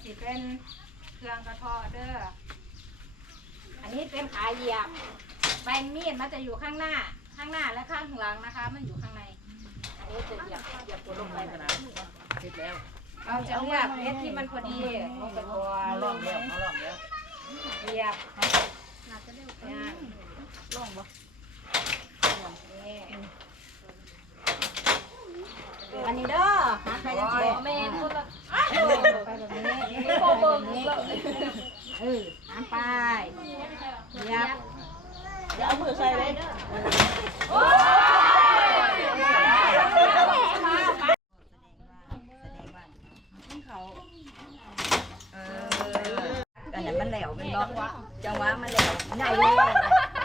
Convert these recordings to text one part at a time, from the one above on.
เครื่องกระเทอเด้อ อันนี้เป็นขาเหยียบ ใบมีดมันจะอยู่ข้างหน้า ข้างหน้าและข้างหลังนะคะ มันอยู่ข้างในอันนี้จะเหยียบเหยียบตัวลงไปนะเสร็จแล้ว เราจะเลือกเม็ดที่มันพอดีลงไปก่อนมาลองแล้วมาลองแล้วเหยียบเนี่ยลองบ่ นี่ อันนี้เด้อหาใครจะเจ็บ เมนคนละ ไปแบบนี้ เบิงเออน้ำไปเหยียบอย่าเอามือใส่เลยอันนั้นมันแหลวเป็นล็อกจังหวะมันแหลวใหญ่เลย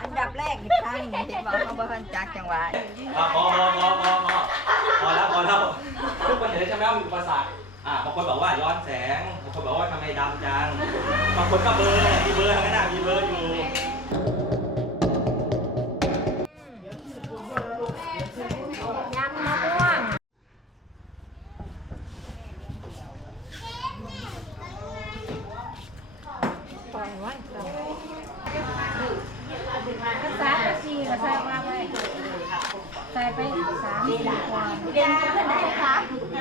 อันดับแรกนี่ตั้งเห็นบอกเขาบอกจักจังหวะอะพอพอพอพอพอพอแล้วพอแล้วทุกคนเห็นแล้ใช่ไหมว่ามีอุปสรรค อะบางคนบอกว่าย้อนแสงบางคนบอกว่าทำไมดำจังบางคนก็เบลอร์มีเบลอร์ทั้งนั้นนะมีเบลอร์อยู่ ยำมะม่วงปล่อยไว้ปล่อยภาษาตะชีก็ใส่มาไว้ ใส่ไปสามสี่ก่อนเรียนเพื่อนได้คะเ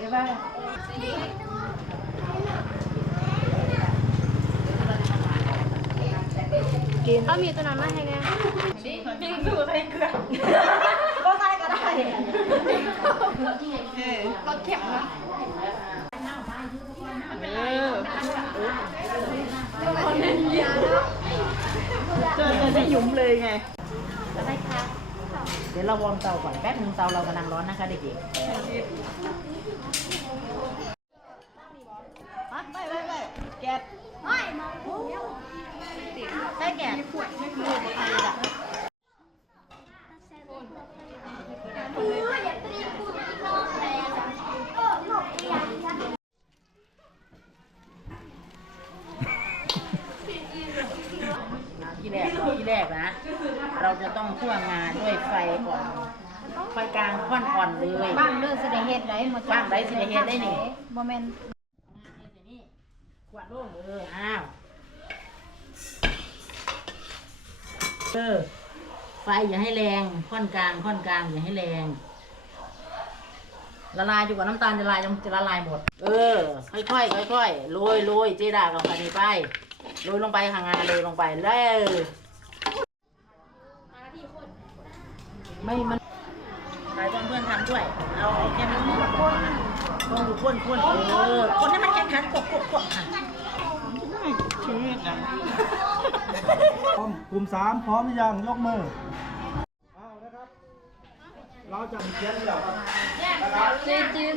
ดี๋ยวว่าเอามีตัวนั้นมาให้แน่ก็ใส่ก็ได้รถเข็มนะ เจอจะได้ห ยุมเลยไงเดี๋ยวเราวอร์มเตาก่อนแป๊บนึงเตาเรากำลังร้อนนะคะเด็กๆอะไม่ไม่ไม่แก๊สได้แก่ที่ กที่แรกนะ เราจะต้องคั่วงาด้วยไฟก่อน ไฟกลางค่อนอ่อนเลยบ้างเลือดสิได้เฮ็ดได้หมดบ้างได้สิได้เฮ็ดได้นี่บ่แม่นขวดโล่งเอออ้าวเออไฟอย่าให้แรงค่อนกลางค่อนกลางอย่าให้แรง ละลายอยู่กับน้ำตาลจะละลายจะละลายหมด เออ ค่อยๆค่อยๆโรยโรยเจดากับไฟนี่ไปโรยลงไปห่างงานโรยลงไปแล้ว ไม่มันไปเพื่อนๆทำด้วย เอาเอาแค่นี้คนต้องดูคนคนเออคนให้มันแข็งขันกดกดกดค่ะพร้อมกลุ่มสามพร้อมหรือยังยกมือเอานะครับ เราจะเขียนเดี่ยวครับจีนจีน